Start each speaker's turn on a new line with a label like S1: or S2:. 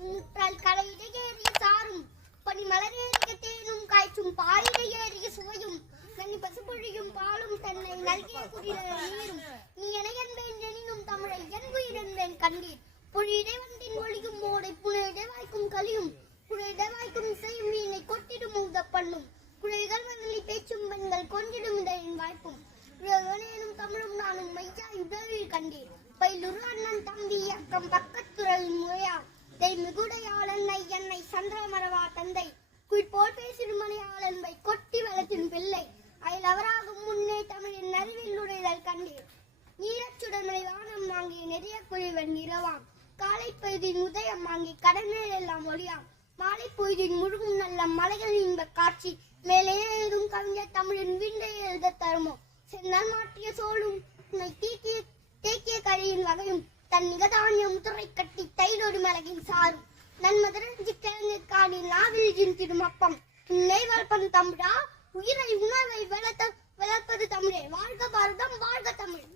S1: முற்றால் கலையிட ஏறிய சாரும் பனி மலரேறிய தேனும் காய்ச்சும் பாலிட ஏறிய சுவையும் நன்னி பசுபொழியும் பாலும் தன்னை நல்கிய குடில நீரும் நீ என என்பேன் எனினும் தமிழை என் உயிரென்பேன் கண்டீர் பொழியிடை வண்டின் ஒளியும் ஓடை புழையிடை வாய்க்கும் கலியும் குழையிடை இடைவாய்க்கும் செய்யும் வீணை கொட்டிடும் ஊத பண்ணும் குழைகள் மணலி பேச்சும் பெண்கள் கொண்டிடும் இதழின் வாய்ப்பும் உலகனேனும் தமிழும் நானும் மையாய் உதவியில் கண்டீர். பயிலுரு அண்ணன் தம்பி அக்கம் பக்கத்துறல் முறையா? தெய் மிகுடையாளன் என்னை சந்திரமரவா தந்தை. குயிற்போல் பேசிடும் மனையாளன் வை கொட்டி வளத்தின் பிள்ளை. அவராகும் முன்னே தமிழின் நறுவில் உரைதல் கண்டேன். நீரச்சுடனை வானம் வாங்கி நெறிய குழிவன் இரவாம் காலை பொய்தின் உதயம் வாங்கி கடமேல் எல்லாம் ஒளியாம். மாலை பொய்தின் முழுகும் நல்ல மலைகளின் இன்ப காட்சி. மேலே ஏறும் கவிஞர் தமிழின் விண்டை எழுத தருமோ? சென்னால் மாற்றிய சோழும் தீக்கிய தேக்கிய கழியின் வகையும் தன் நிகதானிய முத்துரை கட்டி தைலொரு மலகின் சாரும். நன்மதரஞ்சி கிழங்கு காணி நாவில் திருமப்பம் உன்னை வளர்ப்பது தமிழா உயிரை உணர்வை வளர்த்த வளர்ப்பது தமிழே. வாழ்க பாரதம் வாழ்க தமிழ்.